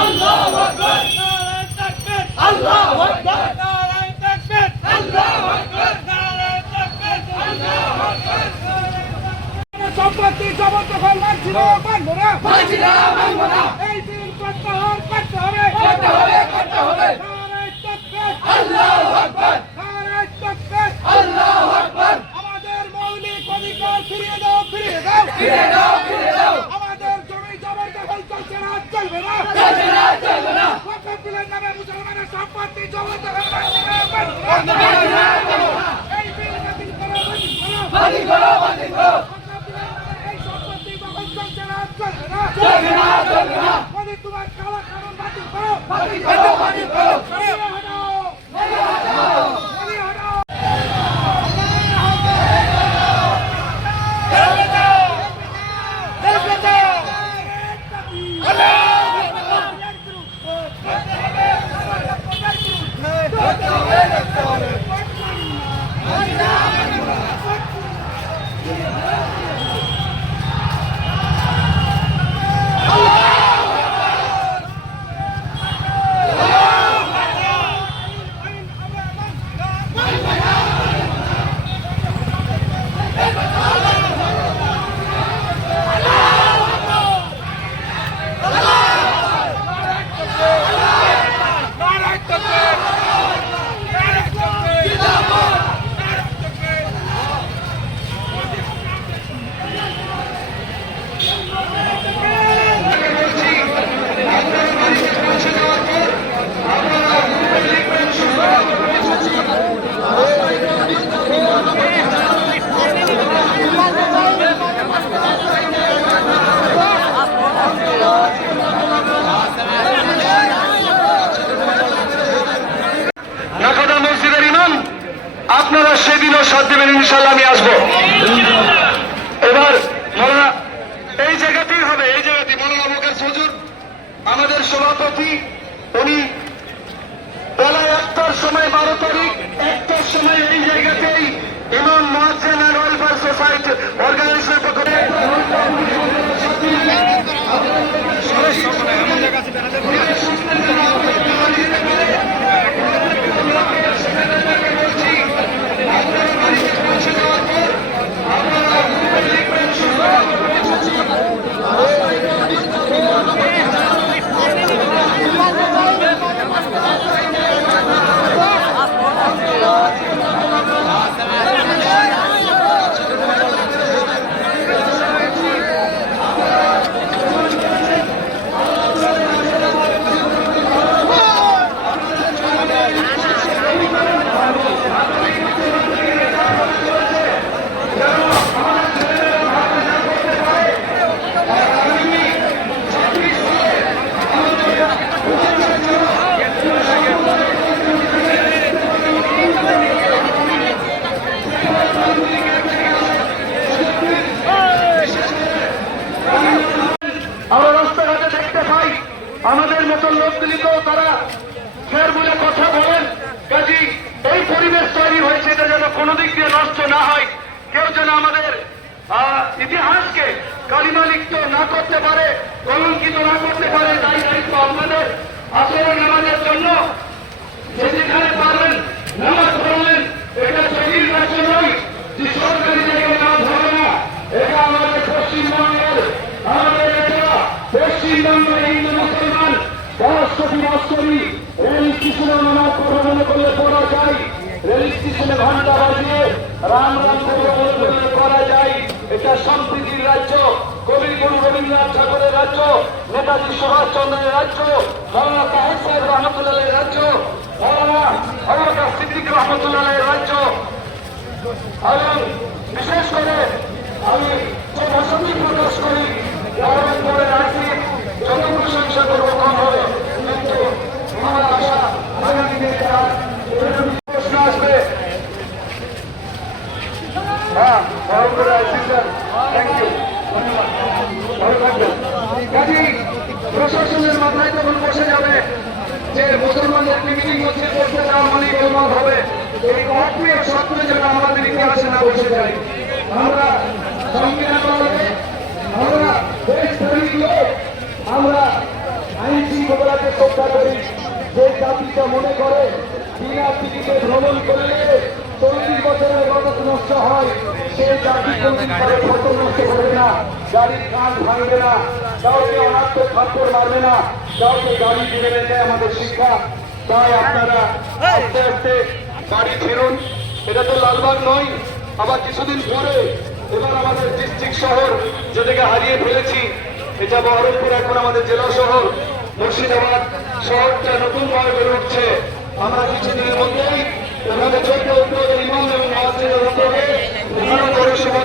আল্লাহু আকবার নারায়ে তাকবীর আল্লাহু আকবার নারায়ে তাকবীর আল্লাহু আকবার নারায়ে তাকবীর আল্লাহু আকবার সম্পত্তি জবরদখল মানছি না মানবো না মানবো না এই দিন প্রত্যাহার করতে হবে নারায়ে তাকবীর আল্লাহু আকবার নারায়ে তাকবীর আল্লাহু আকবার আমাদের মৌলিক অধিকার ফিরিয়ে দাও ফিরিয়ে দাও ফিরিয়ে দাও ফিরিয়ে দাও আমাদের জমি জবরদখল চলছে না চলবে না চলবে না চলবে না ওয়াকফের নামে মুসলমানের সম্পত্তি জবরদখল মানছি না মানবো না এই বিল বাতিল করো বাতিল করো বাতিল করো এই সম্পত্তি দখল চলছে না চলবে না চলবে না চলবে না মোদি তোমার কালা কানুন বাতিল করো বাতিল করো বাতিল করো সরিয়ে হটাও সরিয়ে হটাও সরিয়ে হটাও আপনারা সেদিনও সাথ দেবেন ইনশাল্লাহ আমি আসবো এবার মৌলানা এই জায়গাতেই হবে এই জায়গাতেই মৌলানা আবু হুজুর আমাদের সভাপতি উনি বেলা 1টার সময় 12 তারিখ 1টার সময় এই জায়গাতেই ইমাম মুয়াজ্জিন এন্ড ওয়েলফেয়ার সোসাইটি অর্গানাইজেশনের পক্ষ থেকে আমাদের মতো লোকগুলি তো তারা ফের বলে কথা বলেন কাজী এই পরিবেশ তৈরি হয়েছে এটা যেন কোনো দিক দিয়ে নষ্ট না হয় কেউ যেন আমাদের ইতিহাসকে কালিমালিপ্ত না করতে পারে কলঙ্কিত না করতে পারে তাই দায়িত্ব আপনাদের আসলে নামাজের জন্য যেখানে পারবেন নামাজ পড়লেন এটা জটিল রাজ্য নয় যে সরকারি জায়গায় নামাজ হবে না এটা আমাদের পশ্চিমবঙ্গের আমাদের এটা পশ্চিমবঙ্গের হিন্দু মুসলমান বয়স্কী মস্করি রেল স্টেশনে নামাজ পড়া মনে করলে পড়া যায় রেল স্টেশনে ঘন্টা বাজিয়ে রাম রাম করে করা যায় এটা সম্প্রীতির রাজ্য কবিগুরু রবীন্দ্রনাথ ঠাকুরের রাজ্য নেতাজি সুভাষ চন্দ্রের রাজ্য মৌলানা তাহের সাহেব রহমতুল্লাহের রাজ্য মৌলানা আবু সিদ্দিক রহমতুল্লাহের রাজ্য এবং বিশেষ করে আমি যে ভাষণটি প্রকাশ করি করে রাখি যত প্রশংসা করবো কম হবে কিন্তু আমার আশা আগামী দিনে প্রশ্ন আসবে হ্যাঁ ভালো করে আসছি স্যার থ্যাংক ইউ ভালো থাকবেন কাজী প্রশাসনের মাথায় তখন বসে যাবে যে মুসলমানদের মিটিং হচ্ছে করতে যাওয়া মানে গোলমাল হবে এই অপ্রিয় স্বপ্ন যেন আমাদের ইতিহাসে না বসে যায় আমরা সংবিধান আমরা দেশ প্রেমিক লোক আমরা আইন শৃঙ্খলা অপেক্ষা করি। যে জাতিটা মনে করে বিনা টিকিটে ভ্রমণ করলে 40 বছরের বয়স নষ্ট হয়, সেই জাতি কোনদিন তাদের ফসল নষ্ট করবে না, গাড়ির কান ভাঙবে না, কাউকে অনার্থ থাপ্পড় মারবে না, কাউকে গাড়ি দিবে না। এটাই আমাদের শিক্ষা। তাই আপনারা আস্তে আস্তে বাড়ি ফিরুন। এটা তো লালবাগ নয়, আবার কিছুদিন পরে এবার আমাদের ডিস্ট্রিক্ট শহর যেটাকে হারিয়ে ফেলেছি, এটা বহরমপুর এখন আমাদের জেলা শহর। মুর্শিদাবাদ শহরটা নতুনভাবে বেড়ে উঠছে। আমরা কিছুদিনের মধ্যেই ওখানে ছোট্ট উদ্যোগের ইমাম এবং নামাজের উদ্যোগে বিভিন্ন পৌরসভা